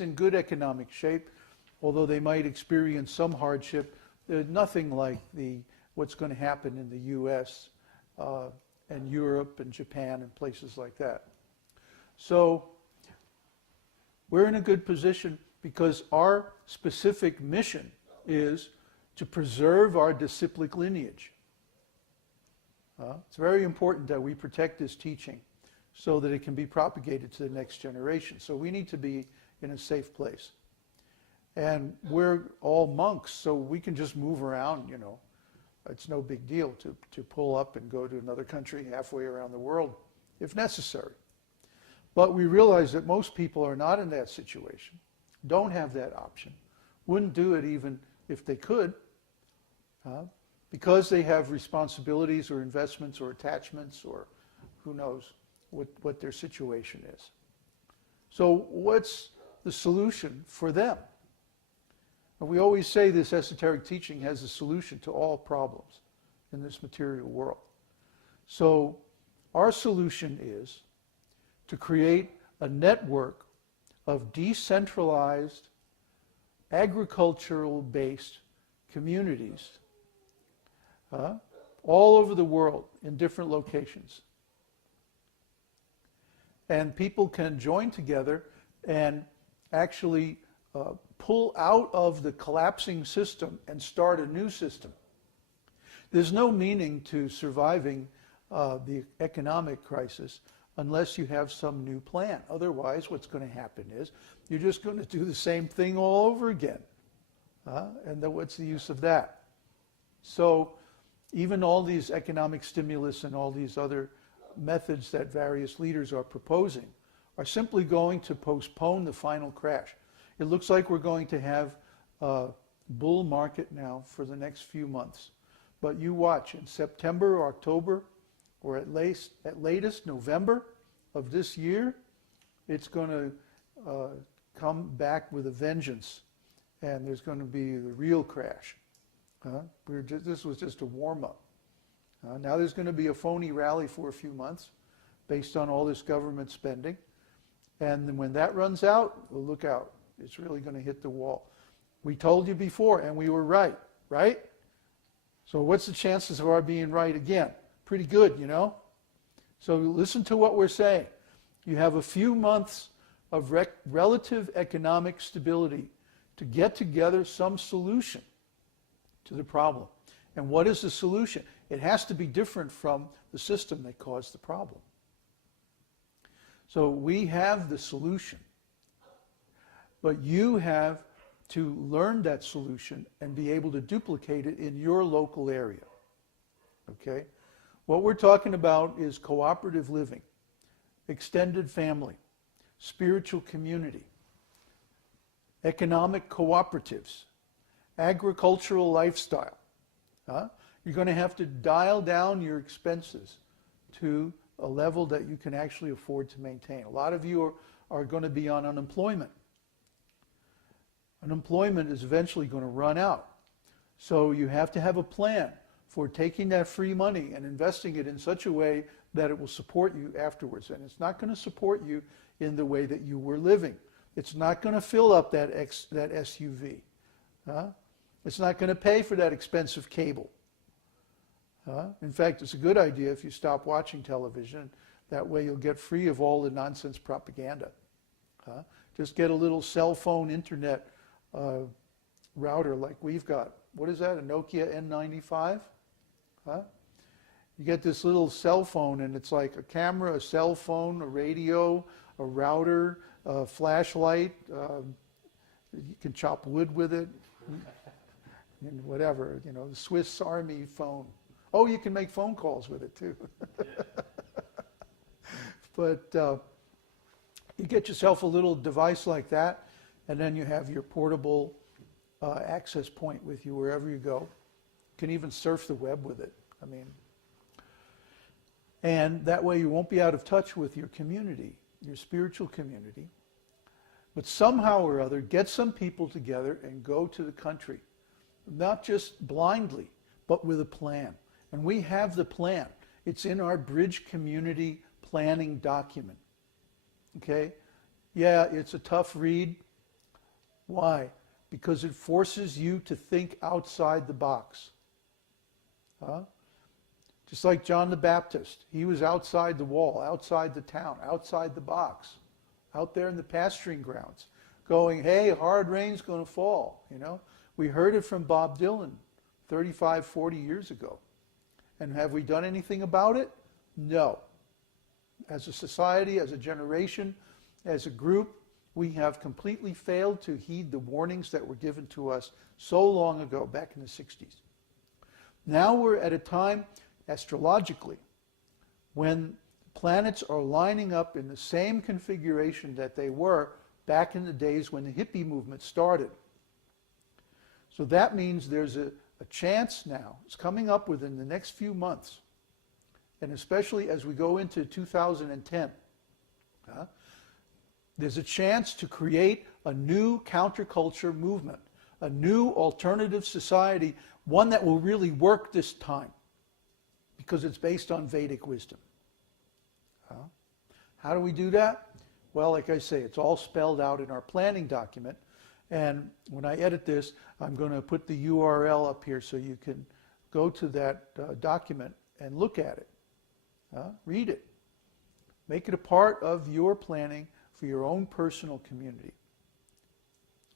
in good economic shape, although they might experience some hardship. There's nothing like what's going to happen in the U.S. And Europe and Japan and places like that. So we're in a good position because our specific mission is to preserve our disciplic lineage. It's very important that we protect this teaching so that it can be propagated to the next generation. So we need to be in a safe place. And we're all monks, so we can just move around, you know. It's no big deal to pull up and go to another country halfway around the world if necessary. But we realize that most people are not in that situation, don't have that option, wouldn't do it even if they could, because they have responsibilities or investments or attachments or who knows what their situation is. So what's the solution for them? And we always say this esoteric teaching has a solution to all problems in this material world. So our solution is to create a network of decentralized, agricultural-based communities all over the world in different locations. And people can join together and actually pull out of the collapsing system and start a new system. There's no meaning to surviving the economic crisis unless you have some new plan. Otherwise, what's going to happen is you're just going to do the same thing all over again. And then what's the use of that? So even all these economic stimulus and all these other methods that various leaders are proposing are simply going to postpone the final crash. It looks like we're going to have a bull market now for the next few months. But you watch, in September or October, or at latest November of this year, it's going to come back with a vengeance. And there's going to be the real crash. This was just a warm-up. Now there's going to be a phony rally for a few months based on all this government spending. And then when that runs out, well, look out. It's really going to hit the wall. We told you before, and we were right, right? So what's the chances of our being right again? Pretty good, you know? So listen to what we're saying. You have a few months of relative economic stability to get together some solution to the problem. And what is the solution? It has to be different from the system that caused the problem. So we have the solution. But you have to learn that solution and be able to duplicate it in your local area. Okay? What we're talking about is cooperative living, extended family, spiritual community, economic cooperatives, agricultural lifestyle. You're going to have to dial down your expenses to a level that you can actually afford to maintain. A lot of you are going to be on unemployment. Unemployment is eventually going to run out. So you have to have a plan for taking that free money and investing it in such a way that it will support you afterwards. And it's not going to support you in the way that you were living. It's not going to fill up that SUV. It's not going to pay for that expensive cable. In fact, it's a good idea if you stop watching television. That way you'll get free of all the nonsense propaganda. Just get a little cell phone internet router like we've got. What is that, a Nokia N95? You get this little cell phone and it's like a camera, a cell phone, a radio, a router, a flashlight. You can chop wood with it. And whatever, you know, the Swiss Army phone. Oh, you can make phone calls with it too. But you get yourself a little device like that, and then you have your portable access point with you wherever you go. You can even surf the web with it. I mean, and that way you won't be out of touch with your community, your spiritual community. But somehow or other, get some people together and go to the country. Not just blindly, but with a plan. And we have the plan. It's in our Bridge Community Planning document. Okay? Yeah, it's a tough read. Why? Because it forces you to think outside the box. Just like John the Baptist. He was outside the wall, outside the town, outside the box, out there in the pasturing grounds, going, hey, hard rain's going to fall. We heard it from Bob Dylan 35, 40 years ago. And have we done anything about it? No. As a society, as a generation, as a group, we have completely failed to heed the warnings that were given to us so long ago, back in the 60s. Now we're at a time, astrologically, when planets are lining up in the same configuration that they were back in the days when the hippie movement started. So that means there's a chance now, it's coming up within the next few months, and especially as we go into 2010, there's a chance to create a new counterculture movement, a new alternative society, one that will really work this time, because it's based on Vedic wisdom. How do we do that? Well, like I say, it's all spelled out in our planning document. And when I edit this, I'm going to put the URL up here so you can go to that document and look at it. Read it. Make it a part of your planning for your own personal community.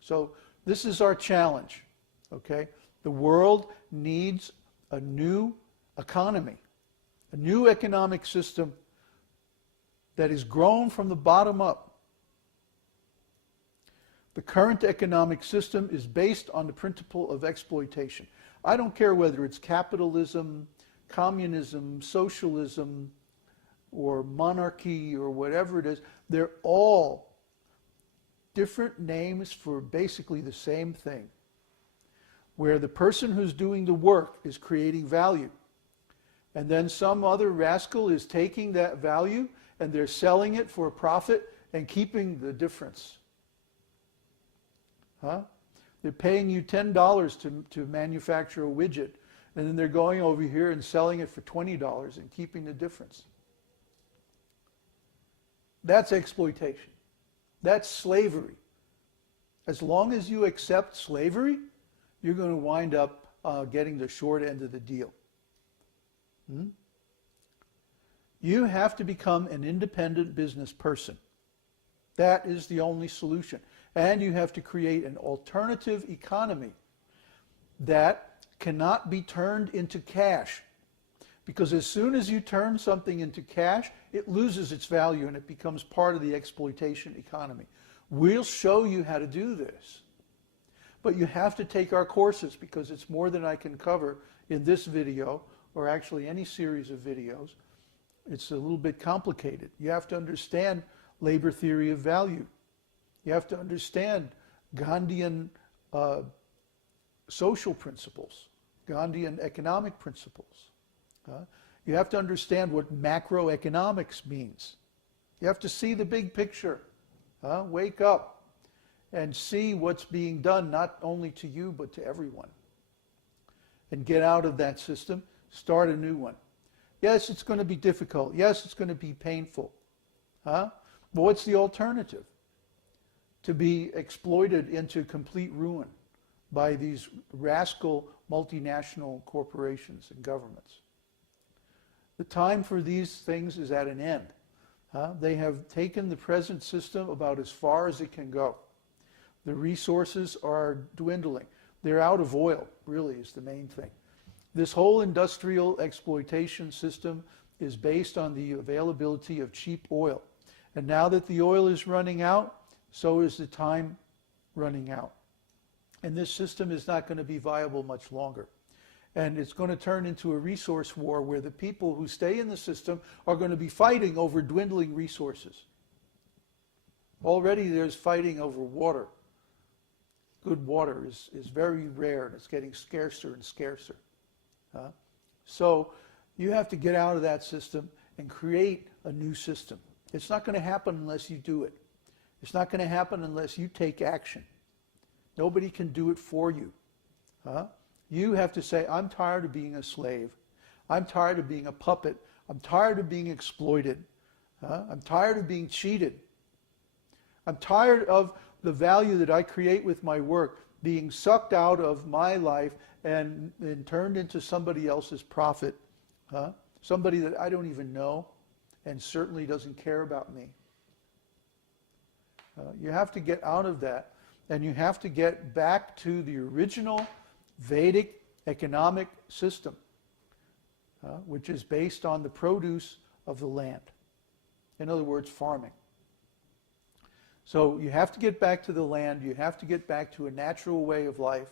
So this is our challenge, okay? The world needs a new economy, a new economic system that is grown from the bottom up. The current economic system is based on the principle of exploitation. I don't care whether it's capitalism, communism, socialism, or monarchy, or whatever it is. They're all different names for basically the same thing, where the person who's doing the work is creating value. And then some other rascal is taking that value and they're selling it for a profit and keeping the difference. They're paying you $10 to manufacture a widget, and then they're going over here and selling it for $20 and keeping the difference. That's exploitation. That's slavery. As long as you accept slavery, you're going to wind up getting the short end of the deal. You have to become an independent business person. That is the only solution. And you have to create an alternative economy that cannot be turned into cash. Because as soon as you turn something into cash, it loses its value and it becomes part of the exploitation economy. We'll show you how to do this. But you have to take our courses, because it's more than I can cover in this video, or actually any series of videos. It's a little bit complicated. You have to understand labor theory of value. You have to understand Gandhian social principles, Gandhian economic principles. You have to understand what macroeconomics means. You have to see the big picture. Wake up and see what's being done, not only to you, but to everyone. And get out of that system, start a new one. Yes, it's going to be difficult. Yes, it's going to be painful. But what's the alternative? To be exploited into complete ruin by these rascal multinational corporations and governments. The time for these things is at an end. They have taken the present system about as far as it can go. The resources are dwindling. They're out of oil, really, is the main thing. This whole industrial exploitation system is based on the availability of cheap oil. And now that the oil is running out, so is the time running out. And this system is not going to be viable much longer. And it's going to turn into a resource war where the people who stay in the system are going to be fighting over dwindling resources. Already there's fighting over water. Good water is very rare, and it's getting scarcer and scarcer. So you have to get out of that system and create a new system. It's not going to happen unless you do it. It's not going to happen unless you take action. Nobody can do it for you. You have to say, I'm tired of being a slave. I'm tired of being a puppet. I'm tired of being exploited. I'm tired of being cheated. I'm tired of the value that I create with my work being sucked out of my life and turned into somebody else's profit. Somebody that I don't even know and certainly doesn't care about me. You have to get out of that, and you have to get back to the original Vedic economic system, which is based on the produce of the land. In other words, farming. So you have to get back to the land. You have to get back to a natural way of life.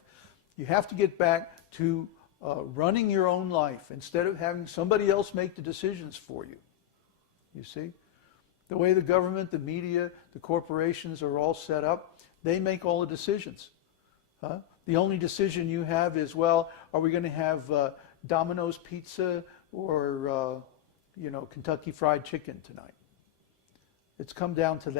You have to get back to running your own life instead of having somebody else make the decisions for you. You see? The way the government, the media, the corporations are all set up, they make all the decisions. The only decision you have is, well, are we going to have Domino's pizza or Kentucky Fried Chicken tonight? It's come down to that.